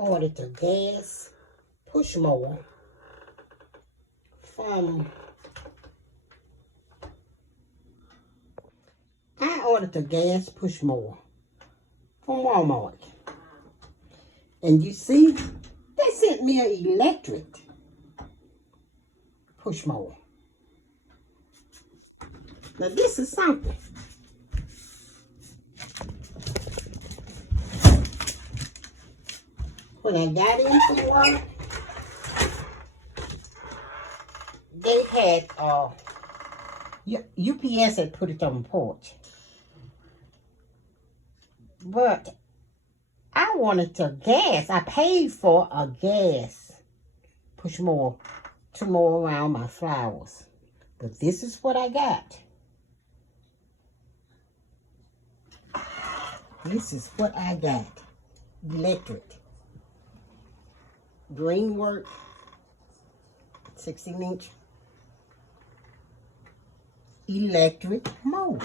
ordered a gas push mower from Walmart. And you see, they sent me an electric push mower. Now this is something. When I got in from work, they had UPS had put it on the porch. But I wanted a gas. I paid for a gas push mower to mow around my flowers. But this is what I got. This is what I got. Electric. Green work. 16-inch. Electric mower.